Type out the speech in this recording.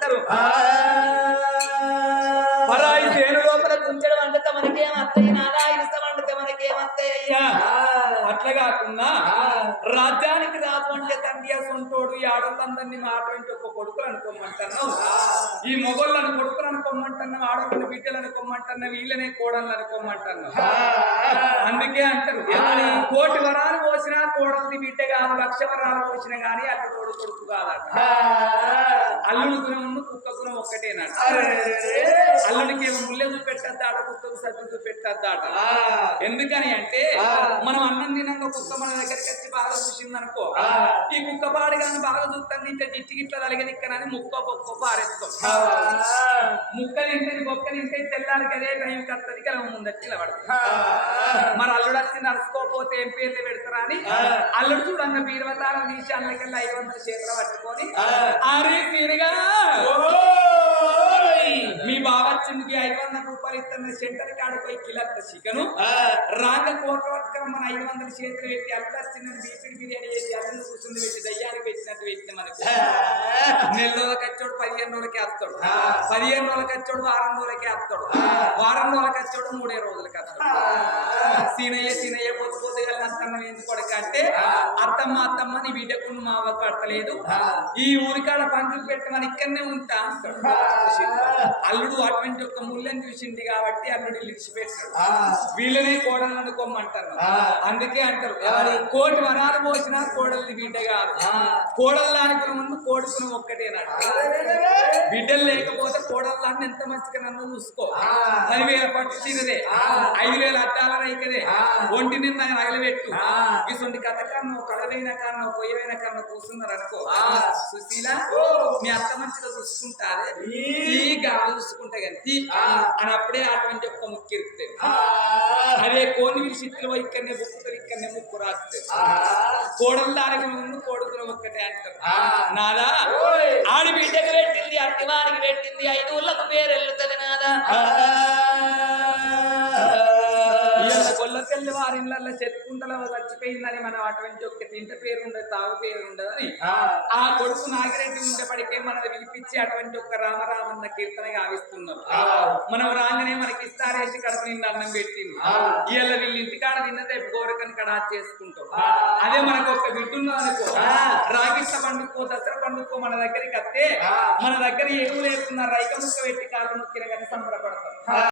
అంటారు. పరాయి చేను లోపల కుంచెడు వండితే మనకేం అత్తయ్య నాదా ఇష్టం వండితే మనకేం అత్తయ్య అయ్యా. అట్లా కాకుండా రాజ్యానికి రాజు అంటే తండ్రి సొంటోడు ఈ ఆడోళ్ళందరినీ మాట్లాడి ఒక కొడుకులు అనుకోమంటున్నావు, ఈ మొగోళ్ళను కొడుకులు అనుకోమంటున్నావు, ఆడోళ్ళని బిడ్డలు అనుకోమంటున్నావు, వీళ్ళనే కోడళ్ళు అనుకోమంటున్నావు. అందుకే అంటారు కోటి వరాలు పోసినా కోడల్ని బిడ్డ కాదు, లక్ష వరాలు పోసినా గానీ అల్లుడు కొడుకు కాదట. అల్లుడు గుణము కుక్క గుణం ఒక్కటేనట. అల్లుడికి ముళ్ళె చూపెట్టద్దాట, కుక్కకు సత్తు చూపెట్టద్దాట. ఎందుకని అంటే మనం అన్నం తిన్నాక కుక్క మన దగ్గరికి వచ్చి బాగా చూసిందనుకో, ఈ కుక్క పాడు కానీ బాగా చూస్తుంది ఇంత జిట్టి గిట్ల తలగదిక్కనని ముక్క బొక్క పారేస్తాం. ముక్క తింటది బొక్క తింటే తెల్లారి కదే టైం కత్తది కదా ముందచ్చి పడుతుంది. మరి అల్లుడు వచ్చి నడుచుకోపోతే ఏం పేర్లు పెడతారా అని అల్లుడు చూడంగా బీరవతారం తీసి అన్నకెళ్ళి 500 చేతులు పట్టుకొని అరే సీరుగా మీ బావచ్చిందికి 500 రూపాయలు ఇస్తున్న సెంటర్ కాడిపోయి కిలత్త చికెను రాక కోట పట్టుకొని మన 500 చేతులు పెట్టి అల్లుడు బీపీడి బిర్యానీ చేసి అల్లుడు కూర్చుంది పెట్టి దయ్యానికి పెట్టినట్టు పెట్టిన మనకు. నెల రోజులకి వచ్చాడు 15 రోజులకి వస్తాడు, 15 రోజులకి వచ్చాడు వారం రోజులకి వస్తాడు, వారం రోజులకి వచ్చాడు 3 రోజులకి వస్తాడు. సీనయ్య పోతే అత్తమ్మ ఎందుకు కొడక అంటే అత్తమ్మ నీ బిడ్డకు మా అవ్వకు పడతలేదు, ఈ ఊరికాడ పంచులు పెట్టమని ఇక్కడనే ఉంటా అంటాడు. అల్లుడు అటువంటి ఒక ముళ్ళని చూసింది కాబట్టి అల్లుడు ఇడిచిపెట్టాడు. వీళ్ళనే కోడలు అనుకోమంటారు. అందుకే అంటారు కోటి వరాలు పోసినా కోడల్ని బిడ్డ కాదు, కోడలు అనుకున్న ముందు కోడుకుని ఒక్కటేనాడు. బిడ్డలు లేకపోతే కోడళ్ళని ఎంత మంచిగా నన్ను చూసుకో, 10,000 పట్టు చీరదే, 5,000 అద్దాల రైకదే, ఒంటి నిన్న నగలబెట్టు, ఇటువంటి కథ కన్నా కళవైన కన్నా పొయ్యవైన కన్నా కూర్చున్నారు అనుకో, సుశీల మీ అత్త మంచిగా చూసుకుంటారే ఈ గాలి చూసుకుంటా కానీ అని అప్పుడే అటువంటి ఒక్క ముక్కు ఇరుకుతాయి. అదే కోని సిట్లు ఇక్కడనే బుక్కుతారు, ఇక్కడనే ముక్కు రాస్తారు. కోడలు దానికి ముందు కోడుకుని ఒక్కటే అంటారు. నాదా ఆడి బిడ్డకు పెట్టింది, అత్తివారికి పెట్టింది, 5 ఊళ్ళకు పేరు వెళ్ళుతుంది నాదా. కొల్ల తెల్లి వారిళ్ళల్లో చెప్పుకుంటలో చచ్చిపోయిందని మనం అటువంటి ఒక్క తింట పేరు ఉండదు, తాగు పేరు ఉండదని ఆ కొడుకు నాగిరెడ్డి ఉండేపడికే మనం పిలిపించి అటువంటి ఒక్క రామరామన్న కీర్తన గావిస్తున్నారు. మనం రాగానే మనకి ఇస్తారేసి కడుపు నిండా అన్నం పెట్టింది. ఇవాళ వీళ్ళ ఇంటికాడ తిన్నదే గోరకని కడా చేసుకుంటాం. అదే మనకు ఒక్క బిడ్డున్న అనుకో, రాగిష్ట పండుకో దసరా పండుకో మన దగ్గరికి వస్తే మన దగ్గర ఏం లేకున్నా రైక ముక్క పెట్టి కాళ్ళు ముక్కిన కానీ సంబరపడతాం.